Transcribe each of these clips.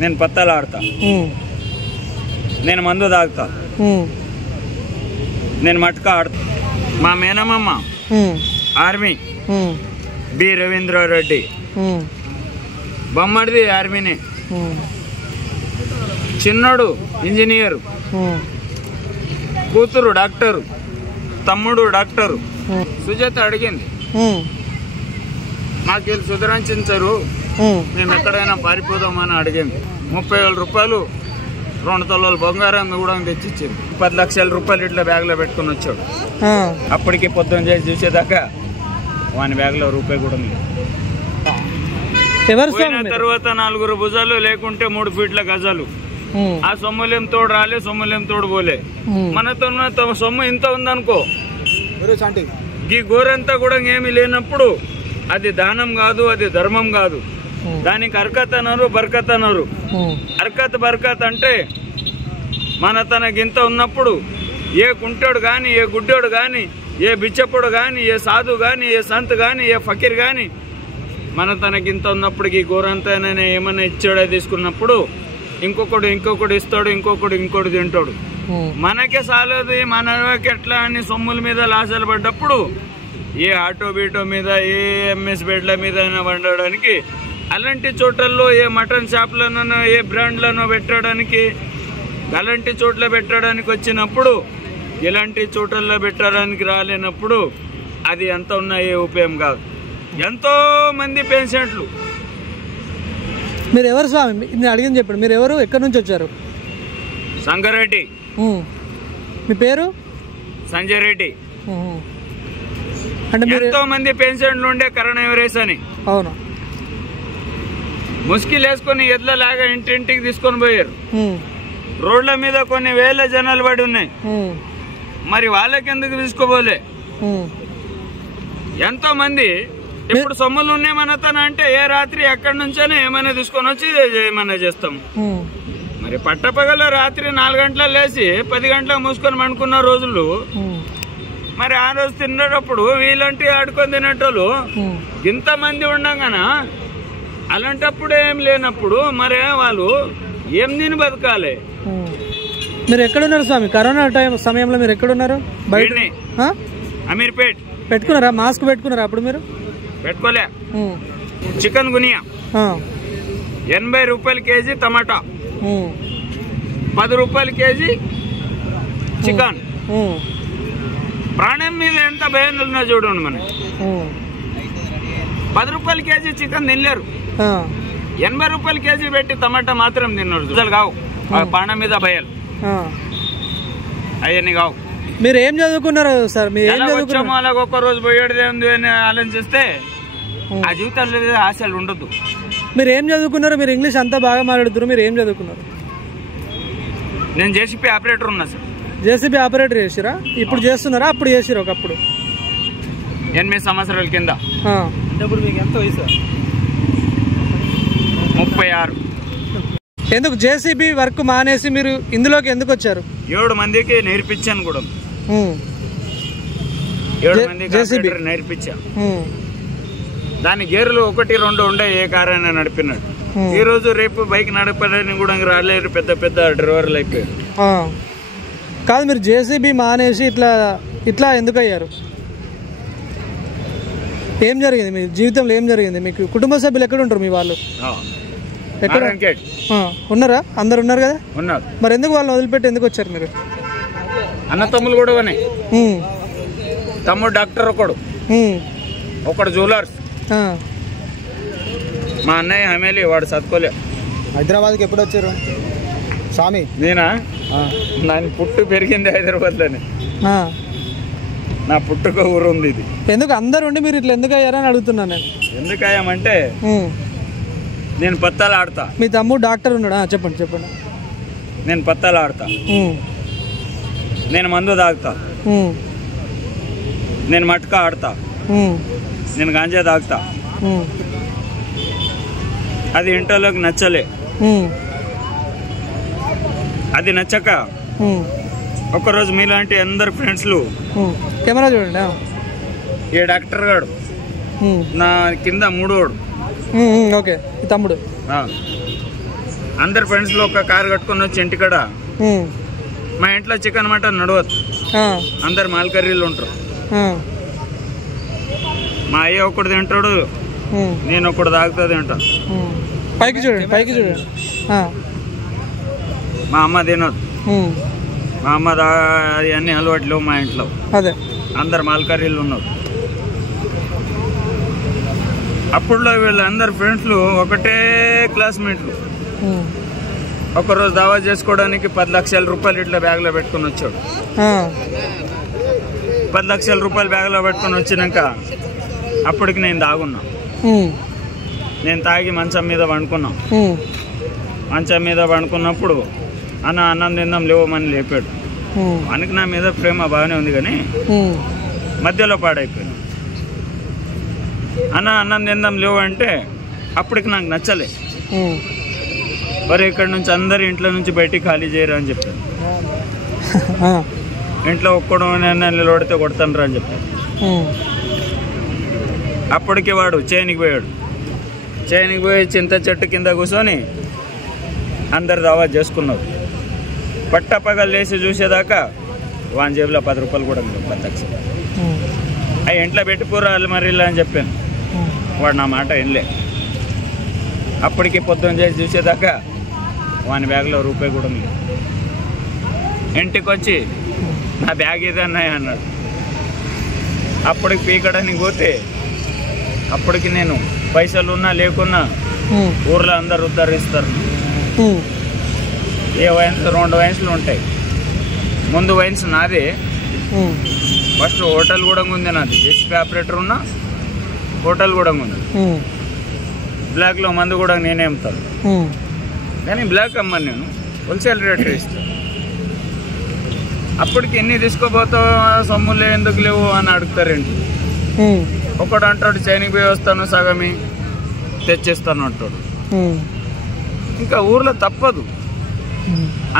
నేను పత్తాలు ఆడతా, నేను మందు తాగుతా, నేను మట్కా ఆడతా. మా మేనమామ ఆర్మీ బి రవీంద్రారెడ్డి, బొమ్మడిది ఆర్మీనే, చిన్నోడు ఇంజనీరు, కూతురు డాక్టరు, తమ్ముడు డాక్టరు. సుజాత అడిగింది, మాకు సుధరించారు, మేము ఎక్కడైనా పారిపోదామని అడిగింది. 30,000 రూపాయలు 2 తులాల బంగారం కూడా తెచ్చిచ్చింది. 10 లక్షల రూపాయలు ఇట్లా బ్యాగ్లో పెట్టుకుని వచ్చాడు. అప్పటికి పొద్దున్న చేసి చూసేదాకా వాని బ్యాగ్లో రూపాయి కూడా ఉంది. తర్వాత 4 భుజాలు లేకుంటే 3 ఫీట్ల గజాలు. ఆ సొమ్ములేం తోడు రాలే, సొమ్ములేం తోడు పోలే. మనతో సొమ్ము ఇంత ఉందనుకో, ఈ గోరంతా కూడా ఏమి లేనప్పుడు అది దానం కాదు, అది ధర్మం కాదు. దానికి అర్కత్ అన్నారు, బర్కత్ అన్నారు. అర్కత్ బర్కత్ అంటే మన తనకింత ఉన్నప్పుడు ఏ కుంటాడు గాని, ఏ గుడ్డోడు గాని, ఏ బిచ్చప్పుడు గాని, ఏ సాధు గాని, ఏ సంత్ గాని, ఏ ఫకీర్ గాని మన తనకింత ఉన్నప్పుడు ఈ గోరంతా ఏమైనా ఇచ్చాడో తీసుకున్నప్పుడు ఇంకొకడు ఇస్తాడు, ఇంకోటి తింటాడు. మనకే సాలదు, మనకి ఎట్లా అని సొమ్ముల మీద లాసాలు పడ్డప్పుడు ఏ ఆటో బీటో మీద, ఏ ఎంఎస్ బెడ్ల మీద వండడానికి, అలాంటి చోట్లలో ఏ మటన్ షాప్లనో ఏ బ్రాండ్లను పెట్టడానికి, అలాంటి చోట్ల పెట్టడానికి వచ్చినప్పుడు, ఇలాంటి చోట్లలో పెట్టడానికి రాలేనప్పుడు అది ఎంత ఉన్నా ఏ ఉపయోగం కాదు. ఎంతో మంది పేషెంట్లు. మీరు ఎవరు స్వామి? నేను అడిగింది చెప్పండి. మీరు ఎవరు, ఎక్కడి నుంచి వచ్చారు? సంగారెడ్డి. మీ పేరు? సంజయ్ రెడ్డి. అంటే ఎంతో మంది పేషెంట్లు ఉండే కరోనా వైరస్ అని. అవును. ముసుగులు వేసుకొని ఎడ్లలాగా ఇంటింటికి తీసుకొని పోయారు. రోడ్ల మీద కొన్ని వేల జనాలు పడి ఉన్నాయి. మరి వాళ్ళకెందుకు తీసుకోపోలే? ఎంతో మంది ఇప్పుడు సొమ్ములు ఉన్నాయి మనతన అంటే ఏ రాత్రి ఎక్కడి నుంచైనా ఏమైనా తీసుకొని వచ్చి ఏమైనా చేస్తాం. మరి పట్టపగల రాత్రి 4 గంటలు లేచి 10 గంటలకు మూసుకొని పండుకున్న రోజులు, మరి ఆ రోజు తినేటప్పుడు వీళ్ళంటి ఆడుకొని తినేటోళ్ళు ఇంతమంది ఉండగానా, అలాంటప్పుడు ఏం లేనప్పుడు మరి వాళ్ళు ఏం తిని బతకాలి? మీరు ఎక్కడున్నారు స్వామి? కరోనా టైం సమయంలో మీరు ఎక్కడున్నారు? బయటనే, అమీర్పేట్. పెట్టుకున్నారా మాస్క్? పెట్టుకున్నారా అప్పుడు మీరు? పెట్టుకోలే. చికెన్ గునియా 80 రూపాయలు కేజీ, టమాటా 10 రూపాయలు కేజీ చికెన్. ప్రాణం మీద ఎంత భయం ఉన్నా చూడండి. మన 10 రూపాయల కేజీ చికెన్ తినలేరు, 80 రూపాయల కేజీ పెట్టి టమాటా మాత్రం తిన్నారు. కావు ప్రాణం మీద భయాలు అవన్నీ కావు. మీరు ఏం చదువుకున్నారు సార్? వచ్చాము అలాగ ఒక్క రోజు పోయేది ఉంది అని ఆలోచిస్తే ఆ జీవితంలో ఆశలు ఉండదు. మీరు ఏం చదువుకున్నారు? మీరు ఇంగ్లీష్ అంతా బాగా మాట్లాడుతున్నారు. మీరు ఏం చదువుకున్నారు? నేను జేసీబీ ఆపరేటర్ ఉన్నా సార్. జేసీబీ ఆపరేటర్ చేసిరా? ఇప్పుడు చేస్తున్నారా? అప్పుడు చేసిరా? ఒకప్పుడు 8 సంవత్సరాల కింద. ఇప్పుడు మీకు ఎంత వయసు? 36. ఎందుకు జేసీబీ వర్క్ మానేసి మీరు ఇందులోకి ఎందుకు వచ్చారు? 7 మందికి నేర్పించాను కూడా. 7 మందికి నేర్పించా. దాని గేర్లు 1, 2 ఉండే ఏ కార్ అయినా నడిపినాడు. ఈ రోజు రేపు బైక్ నడపడానికి కూడా రాలేరు, పెద్ద పెద్ద డ్రైవర్లు అయిపోయారు. కాదు, మీరు జేసీబీ మానేసి ఇట్లా ఎందుకు అయ్యారు? ఏం జరిగింది మీ జీవితంలో? ఏం జరిగింది? మీకు కుటుంబ సభ్యులు ఎక్కడ ఉంటారు? మీ వాళ్ళు ఎక్కడ ఉన్నారా? అందరు ఉన్నారు కదా? ఉన్నారు. మరి ఎందుకు వాళ్ళని వదిలిపెట్టి ఎందుకు వచ్చారు మీరు? అన్న తమ్ములు కూడా ఉన్నాయి. తమ్ముడు డాక్టర్, ఒకడు జ్యువెలర్స్. మా అన్నయ్య హమేలి, వాడు చదువుకోలే. హైదరాబాద్కి ఎప్పుడు వచ్చారు స్వామి? నేనా? నా పుట్టు పెరిగింది హైదరాబాద్లోనే. నా పుట్టుక ఊరు ఉంది ఇది. ఎందుకు అందరు ఉండి మీరు ఇట్లా ఎందుకు అయ్యారని అడుగుతున్నాను నేను. ఎందుకు అయ్యామంటే నేను పత్తాలు ఆడతా. మీ తమ్ముడు డాక్టర్ ఉన్నాడా? చెప్పండి. నేను పత్తాలు ఆడతా, నేను మందు తాగుతా, నేను మట్కా ఆడతా, నేను గాంజా తాగుతా. అది ఇంటర్లోకి నచ్చలే. అది నచ్చక ఒకరోజు మీలాంటి అందరు ఫ్రెండ్స్లు, కెమెరా చూడండి, ఏ డాక్టర్ గాడు నా కింద 3వాడు, ఓకే తమ్ముడు, అందరు ఫ్రెండ్స్ లో ఒక కార్ కట్టుకుని వచ్చి ఇంటికాడ మా ఇంట్లో చికెన్ మటన్ నడవద్దు, అందరు మాల్కర్రీలు ఉంటారు. మా అయ్య ఒకడు తింటాడు, నేను ఒకడు తాగుతా తింటా. పైకి చూడండి, పైకి చూడండి. మా అమ్మ తినదు, మా అమ్మ అది అన్ని అలవాట్లు మా ఇంట్లో. అదే అందరు మాల్కర్రీలు ఉన్నారు. అప్పుడులో వీళ్ళందరు ఫ్రెండ్స్లు ఒకటే క్లాస్మేట్లు. ఒకరోజు దావా చేసుకోవడానికి 10 లక్షల రూపాయలు ఇట్లా బ్యాగ్లో పెట్టుకుని వచ్చాడు. 10 లక్షల రూపాయలు బ్యాగ్లో పెట్టుకుని వచ్చినాక అప్పటికి నేను తాగున్నా. నేను తాగి మంచం మీద పండుకున్నాం. మంచం మీద పండుకున్నప్పుడు అన్నం తిందాం లేవమని లేపాడు. మనకి నా మీద ప్రేమ బాగానే ఉంది కానీ మధ్యలో పాడైపోయాను. అన్నం తిందాం లేవు అంటే అప్పటికి నాకు నచ్చలే. మరి ఇక్కడ నుంచి అందరు ఇంట్లో నుంచి బయటికి ఖాళీ చేయరు అని చెప్పారు. ఇంట్లో ఒక్కడు నిలబడితే కొడతాను రా అని చెప్పారు. అప్పటికి వాడు చేనికి పోయాడు. చేనికి పోయి చింత చెట్టు కింద కూర్చొని అందరు దావా చేసుకున్నారు. పట్టపగలు లేచి చూసేదాకా వాని జేబులో 10 రూపాయలు కూడా లేవు. 10 లక్షలు అవి ఇంట్లో పెట్టిపోరా అల్మరీలా అని చెప్పాను. వాడు నా మాట వినలే. అప్పటికి పొద్దున్న చేసి చూసేదాకా వాని బ్యాగ్లో రూపాయి కూడా లేదు. ఇంటికి వచ్చి నా బ్యాగ్ ఏదో అన్నాయి అన్నాడు. అప్పటికి పీకడానికి పోతే అప్పటికి నేను పైసలు ఉన్నా లేకున్నా ఊర్లో అందరు ఉద్ధరిస్తారు. ఏ వైన్స్ 2 వైన్స్లు ఉంటాయి. ముందు వైన్స్ నాదే, ఫస్ట్ హోటల్ కూడా ఉంది నాది. జెసిపి ఆపరేటర్ ఉన్నా హోటల్ కూడా ఉంది. బ్లాక్లో మందు కూడా నేనే అమ్ముతాను. కానీ బ్లాక్ అమ్మని నేను హోల్సేల్ రేట్ ఇస్తాను. అప్పటికి ఎన్ని తీసుకోపోతావు, సొమ్ములే ఎందుకు లేవు అని అడుగుతారేంటి. ఒకడు అంటాడు చైనీకి పోయి వస్తాను సగమి తెచ్చిస్తాను అంటాడు. ఇంకా ఊర్లో తప్పదు,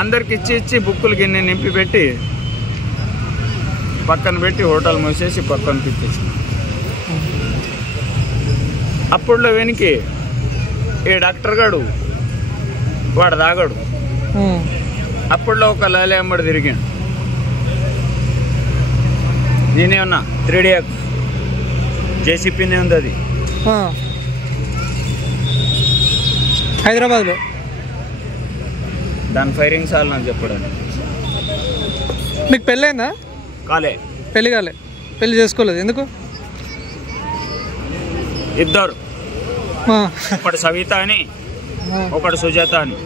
అందరికి ఇచ్చి బుక్కులు గిన్నె నింపి పెట్టి పక్కన పెట్టి హోటల్ మూసేసి పక్కన తిప్పేసి. అప్పుడులో వెనికి ఈ డాక్టర్ గాడు వాడు తాగాడు. అప్పుడులో ఒక లాలే అమ్మడి తిరిగాడు. నేనే ఉన్నా 3DX జేసీపీనే ఉంది అది హైదరాబాద్లో. దాని ఫైరింగ్ చాలు నాకు చెప్పడానికి. మీకు పెళ్ళైందా? కాలే. పెళ్ళి కాలే? పెళ్ళి చేసుకోలేదు ఎందుకు? ఇద్దరు, ఒకటి సవిత అని ఒకటి సుజాత అని.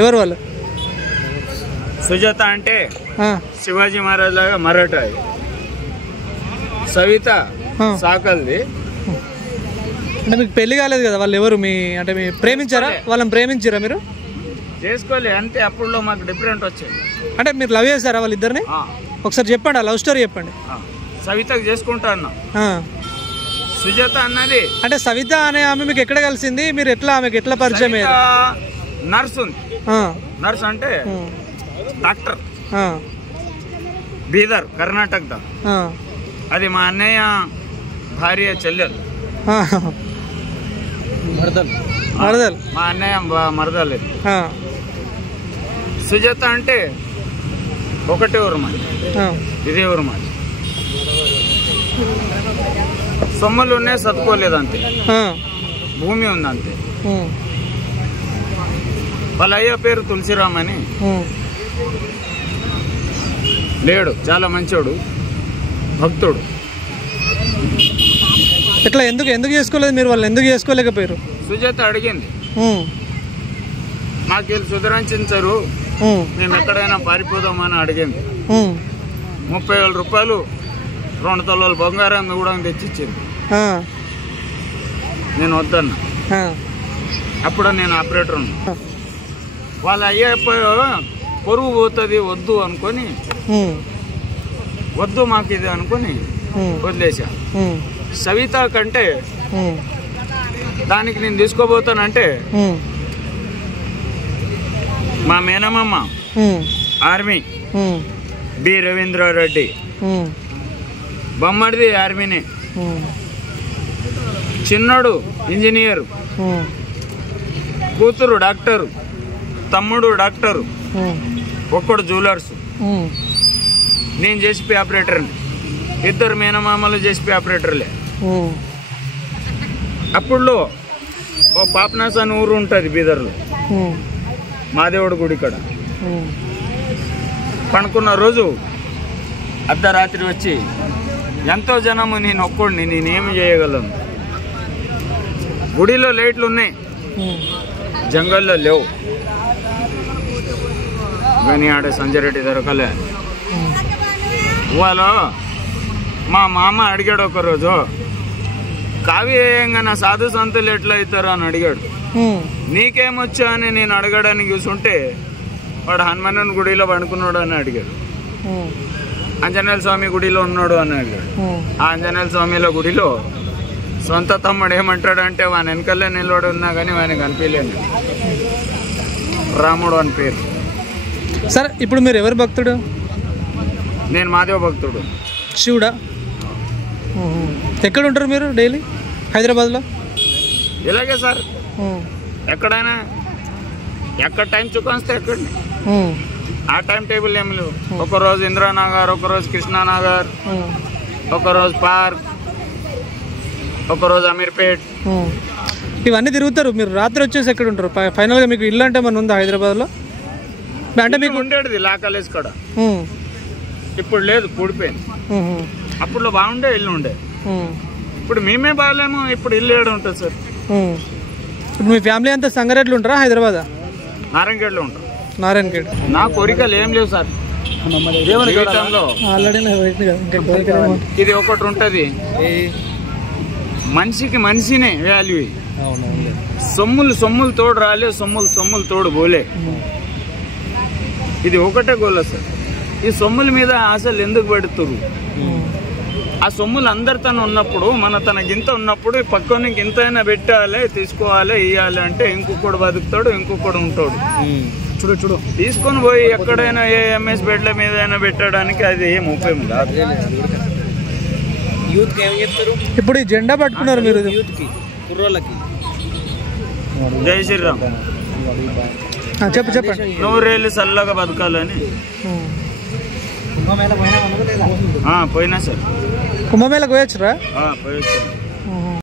ఎవరు వాళ్ళు? సుజాత అంటే శివాజీ మహారాజ్ లాగా మరాఠా, సవిత సాకల్ది. అంటే మీకు పెళ్లి కాలేదు కదా, వాళ్ళు ఎవరు? మీ అంటే మీ ప్రేమించారా? వాళ్ళని ప్రేమించారా మీరు? చేసుకోలే అంతే. అప్పుడులో మాకు డిఫరెంట్ వచ్చేది. అంటే మీరు లవ్ చేశారా వాళ్ళిద్దరిని? ఒకసారి చెప్పండి, ఆ లవ్ స్టోరీ చెప్పండి. సవితకు చేసుకుంటా అన్నా. సుజాత అన్నది అంటే సవిత అనే ఆమె మీకు ఎక్కడ కలిసింది? మీరు ఎట్లా ఆమెకు ఎట్లా పరిచయం? నర్స్ ఉంది. నర్స్ అంటే డాక్టర్, బీదర్ కర్ణాటక దా. అది మా అన్నయ్య భార్య చెల్లెలు, మరదలు. మా అన్నయ్య మరదలు. సుజాత అంటే ఒకటే ఊరు మాది, ఇదే ఊరు మాది. సొమ్ములు ఉన్నాయి, చదువుకోలేదు అంతే. భూమి ఉంది అంతే. వాళ్ళ అయ్య పేరు తులసిరామ్ అని లేడు, చాలా మంచోడు, భక్తుడు. ఇట్లా ఎందుకు చేసుకోలేదు మీరు? వాళ్ళు ఎందుకు చేసుకోలేకపోయారు? సుజాత అడిగింది, మాకు వీళ్ళు సుధరించారు, మేము ఎక్కడైనా పారిపోదామని అడిగింది. 30,000 రూపాయలు 2 తొలాల బంగారం కూడా తెచ్చిచ్చింది. నేను వద్దన్నా. అప్పుడు నేను ఆపరేటర్ ఉన్నా. వాళ్ళ అయ్యే పొరుగు పోతుంది వద్దు అనుకొని, వద్దు మాకు ఇది అనుకొని వదిలేసా. సవిత కంటే దానికి నేను తీసుకోబోతానంటే మా మేనమామ ఆర్మీ బి రవీంద్రారెడ్డి, బొమ్మడిది ఆర్మీనే, చిన్నోడు ఇంజనీరు, కూతురు డాక్టరు, తమ్ముడు డాక్టరు, ఒక్కడు జ్యువెలర్స్, నేను జేసీపీ ఆపరేటర్ని, ఇద్దరు మేనమామలు జేసీపీ ఆపరేటర్లే. అప్పుడు ఓ పాపనాస్ అని ఊరు ఉంటుంది బీదర్లో, మాదేవుడు గుడి కాడ. పనుకున్న రోజు అర్ధరాత్రి వచ్చి ఎంతో జనము, నేను ఒక్కడిని, నేనేమి చేయగలను. గుడిలో లైట్లు ఉన్నాయి, జంగల్లో లేవు. కానీ ఆడ సంజయ్ రెడ్డి దొరకలే. వాళ్ళు మా మామ అడిగాడు ఒకరోజు, కావ్యంగా నా సాధు సంతులు ఎట్లా అవుతారు అని అడిగాడు. నీకేమొచ్చా అని నేను అడగడానికి చూసుంటే వాడు హనుమాన్ గుడిలో పడుకున్నాడు అని అడిగాడు. ఆంజనేయ స్వామి గుడిలో ఉన్నాడు అని అడిగాడు. ఆ ఆంజనేయ స్వామిలో గుడిలో సొంత తమ్ముడు ఏమంటాడంటే వాని వెనకల్లే నిలబడి ఉన్నా కానీ వానికి కనిపించలేను. రాముడు అని పేరు. సరే, ఇప్పుడు మీరు ఎవరు భక్తుడు? నేను మాదేవ భక్తుడు. శివుడా? ఎక్కడ ఉంటారు మీరు డైలీ? హైదరాబాద్లో? ఇలాగే సార్, ఎక్కడైనా ఎక్కడ టైం చుకొస్తే ఎక్కడ. ఆ టైం టేబుల్ ఏమి లేవు. ఒకరోజు ఇంద్రానగర్, ఒకరోజు కృష్ణానగర్, ఒకరోజు పార్క్, ఒకరోజు అమీర్పేట్. ఇవన్నీ తిరుగుతారు మీరు. రాత్రి వచ్చేసి ఎక్కడ ఉంటారు ఫైనల్గా? మీకు ఇల్లు అంటే మన ఉందా హైదరాబాద్లో? అంటే మీకు ఉండేది లా కాలేజ్ కాడ, ఇప్పుడు లేదు, కూడిపోయింది. అప్పుడు బాగుండే ఇల్లు ఉండే, ఇప్పుడు మేమే బాగాలేము. ఇప్పుడు ఇల్లు ఏడు ఉంటుంది సార్. ఇప్పుడు మీ ఫ్యామిలీ అంతా సంగారెడ్డిలో ఉంటారా హైదరాబాద్? నారాయణగఢ్లో ఉంటారు. నారాయణగఢ్. నా కోరికలు ఏం లేవు సార్ జీవితంలో. ఇది ఒకటి ఉంటుంది, మనిషికి మనిషినే వాల్యూ. సొమ్ములు తోడు రాలే, సొమ్ములు తోడు పోలే. ఇది ఒకటే గోల్ సార్. ఈ సొమ్ముల మీద ఆశలు ఎందుకు పెడుతురు? ఆ సొమ్ములు అందరితోనే ఉన్నప్పుడు, తనకి ఇంత ఉన్నప్పుడు పక్కనకి ఇంతైనా పెట్టాలి, తీసుకోవాలి, ఇవ్వాలి అంటే ఇంకొకడు బతుకుతాడు, ఇంకొకడు ఉంటాడు. చూడు తీసుకొని పోయి ఎక్కడైనా ఏ ఎంఎస్ బెడ్ల మీద అయినా పెట్టడానికి అది ఏం ఉపయోగం కాదు. యూత్ ఏం చెప్తారు? ఇప్పుడు ఈ జెండా పట్టుకున్నారు మీరు, కుర్రోళ్ళకి జై శ్రీరామ్, చెప్పండి. నూరేళ్ళు చల్లగా బతకాలని. పోయినా సార్, కుంభమేళకు పోయొచ్చురా? పోయొచ్చు.